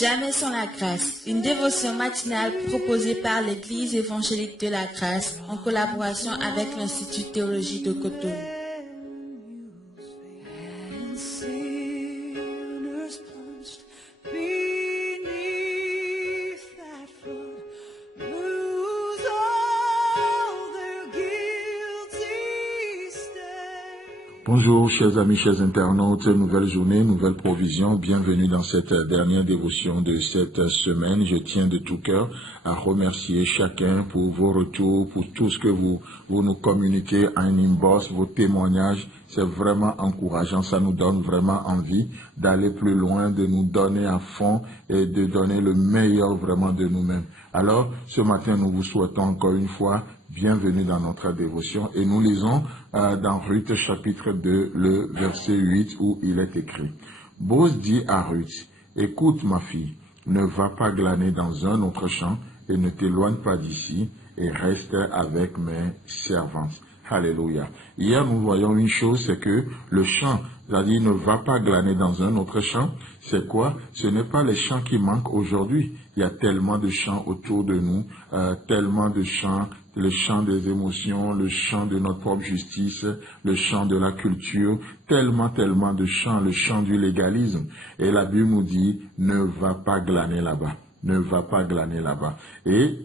Jamais sans la grâce, une dévotion matinale proposée par l'Église évangélique de la grâce en collaboration avec l'Institut de théologie de Cotonou. Bonjour chers amis, chers internautes, nouvelle journée, nouvelle provision, bienvenue dans cette dernière dévotion de cette semaine. Je tiens de tout cœur à remercier chacun pour vos retours, pour tout ce que vous nous communiquez en inbox, vos témoignages. C'est vraiment encourageant, ça nous donne vraiment envie d'aller plus loin, de nous donner à fond et de donner le meilleur vraiment de nous-mêmes. Alors, ce matin, nous vous souhaitons encore une fois bienvenue dans notre dévotion et nous lisons dans Ruth chapitre 2, le verset 8 où il est écrit « Boz dit à Ruth, écoute ma fille, ne va pas glaner dans un autre champ et ne t'éloigne pas d'ici et reste avec mes servantes. » Alléluia. Hier, nous voyons une chose, c'est que le champ, c'est-à-dire ne va pas glaner dans un autre champ. C'est quoi? Ce n'est pas les champs qui manquent aujourd'hui. Il y a tellement de champs autour de nous, tellement de champs, le champ des émotions, le champ de notre propre justice, le champ de la culture, tellement de champs, le champ du légalisme. Et la Bible nous dit, ne va pas glaner là-bas. Ne va pas glaner là-bas. Et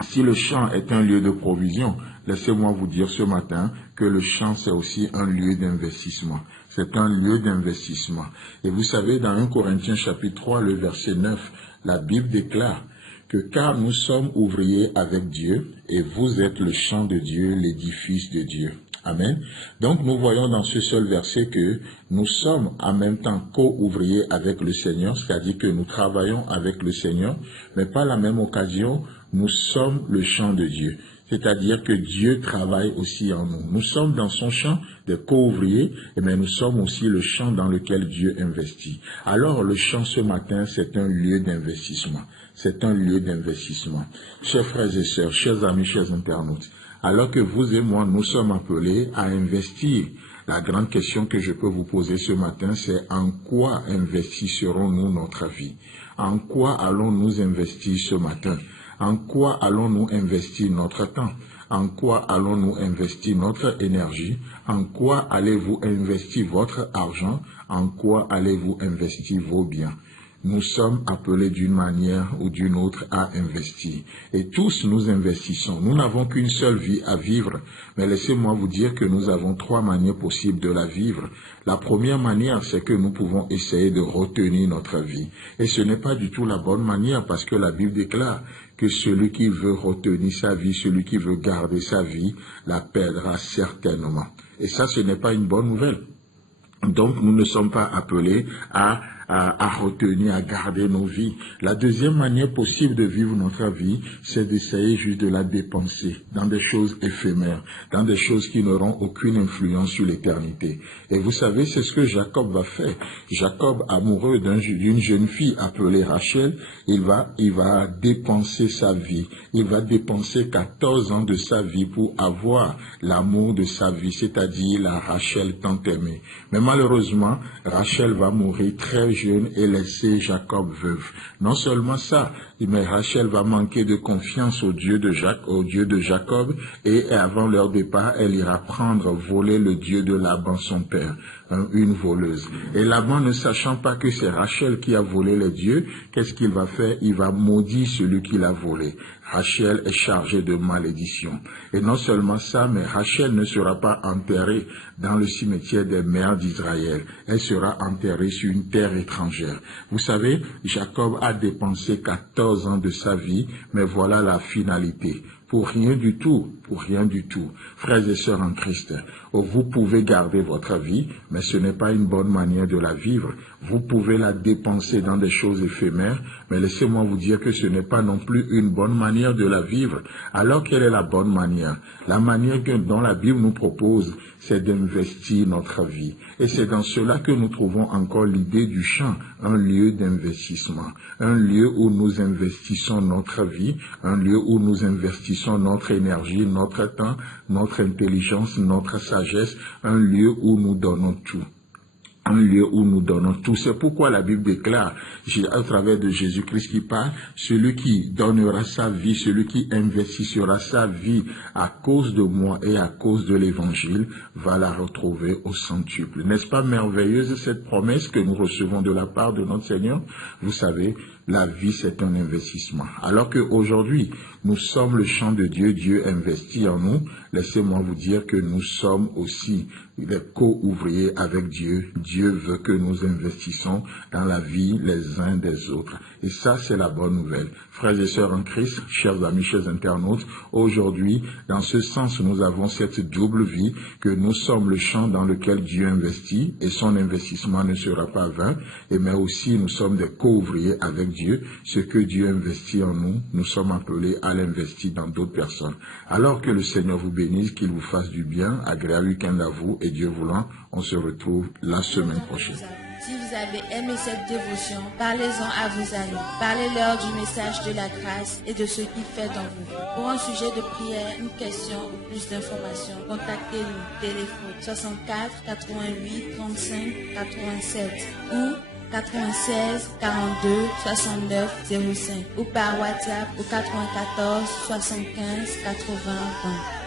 si le champ est un lieu de provision, laissez-moi vous dire ce matin que le champ, c'est aussi un lieu d'investissement. C'est un lieu d'investissement. Et vous savez, dans 1 Corinthiens chapitre 3, le verset 9, la Bible déclare que car nous sommes ouvriers avec Dieu et vous êtes le champ de Dieu, l'édifice de Dieu. Amen. Donc nous voyons dans ce seul verset que nous sommes en même temps co-ouvriers avec le Seigneur, c'est-à-dire que nous travaillons avec le Seigneur, mais par la même occasion, nous sommes le champ de Dieu. C'est-à-dire que Dieu travaille aussi en nous. Nous sommes dans son champ de co-ouvriers, mais nous sommes aussi le champ dans lequel Dieu investit. Alors le champ ce matin, c'est un lieu d'investissement. C'est un lieu d'investissement. Chers frères et sœurs, chers amis, chers internautes, alors que vous et moi, nous sommes appelés à investir. La grande question que je peux vous poser ce matin, c'est en quoi investisserons-nous notre vie? En quoi allons-nous investir ce matin? En quoi allons-nous investir notre temps? En quoi allons-nous investir notre énergie? En quoi allez-vous investir votre argent? En quoi allez-vous investir vos biens? Nous sommes appelés d'une manière ou d'une autre à investir. Et tous nous investissons. Nous n'avons qu'une seule vie à vivre. Mais laissez-moi vous dire que nous avons trois manières possibles de la vivre. La première manière, c'est que nous pouvons essayer de retenir notre vie. Et ce n'est pas du tout la bonne manière parce que la Bible déclare que celui qui veut retenir sa vie, celui qui veut garder sa vie, la perdra certainement. Et ça, ce n'est pas une bonne nouvelle. Donc, nous ne sommes pas appelés à retenir, à garder nos vies. La deuxième manière possible de vivre notre vie, c'est d'essayer juste de la dépenser dans des choses éphémères, dans des choses qui n'auront aucune influence sur l'éternité. Et vous savez, c'est ce que Jacob va faire. Jacob, amoureux d'une jeune fille appelée Rachel, il va dépenser sa vie. Il va dépenser 14 ans de sa vie pour avoir l'amour de sa vie, c'est-à-dire la Rachel tant aimée. Mais malheureusement, Rachel va mourir très jeune et laisser Jacob veuve. Non seulement ça, mais Rachel va manquer de confiance au Dieu de Jacob et avant leur départ, elle ira voler le Dieu de Laban, son père, une voleuse. Et Laban, ne sachant pas que c'est Rachel qui a volé les dieux, qu'est-ce qu'il va faire? Il va maudire celui qui l'a volé. Rachel est chargée de malédiction. Et non seulement ça, mais Rachel ne sera pas enterrée dans le cimetière des mères d'Israël. Elle sera enterrée sur une terre étrangère. Vous savez, Jacob a dépensé 14 ans de sa vie, mais voilà la finalité. Pour rien du tout, frères et sœurs en Christ, vous pouvez garder votre vie, mais ce n'est pas une bonne manière de la vivre. Vous pouvez la dépenser dans des choses éphémères, mais laissez-moi vous dire que ce n'est pas non plus une bonne manière de la vivre. Alors, quelle est la bonne manière? La manière dont la Bible nous propose, c'est d'investir notre vie. Et c'est dans cela que nous trouvons encore l'idée du champ, un lieu d'investissement, un lieu où nous investissons notre vie, un lieu où nous investissons notre énergie, notre temps, notre intelligence, notre sagesse, un lieu où nous donnons tout. un lieu où nous donnons tout. C'est pourquoi la Bible déclare, à travers de Jésus-Christ qui parle, celui qui donnera sa vie, celui qui investissera sa vie à cause de moi et à cause de l'évangile, va la retrouver au centuple. N'est-ce pas merveilleuse cette promesse que nous recevons de la part de notre Seigneur? Vous savez, la vie, c'est un investissement. Alors qu'aujourd'hui, nous sommes le champ de Dieu, Dieu investit en nous. Laissez-moi vous dire que nous sommes aussi des co-ouvriers avec Dieu. Dieu veut que nous investissons dans la vie les uns des autres. Et ça, c'est la bonne nouvelle. Frères et sœurs en Christ, chers amis, chers internautes, aujourd'hui, dans ce sens, nous avons cette double vie que nous sommes le champ dans lequel Dieu investit et son investissement ne sera pas vain. Mais aussi, nous sommes des co-ouvriers avec Dieu. Ce que Dieu investit en nous, nous sommes appelés à l'investir dans d'autres personnes. Alors que le Seigneur vous bénisse, qu'il vous fasse du bien, agréable week-end à vous et Dieu voulant, on se retrouve la semaine prochaine. Si vous avez aimé cette dévotion, parlez-en à vos amis. Parlez-leur du message de la grâce et de ce qu'il fait dans vous. Pour un sujet de prière, une question ou plus d'informations, contactez-nous. Téléphone 64 88 35 87 ou 96 42 69 05 ou par WhatsApp au 94 75 80 20.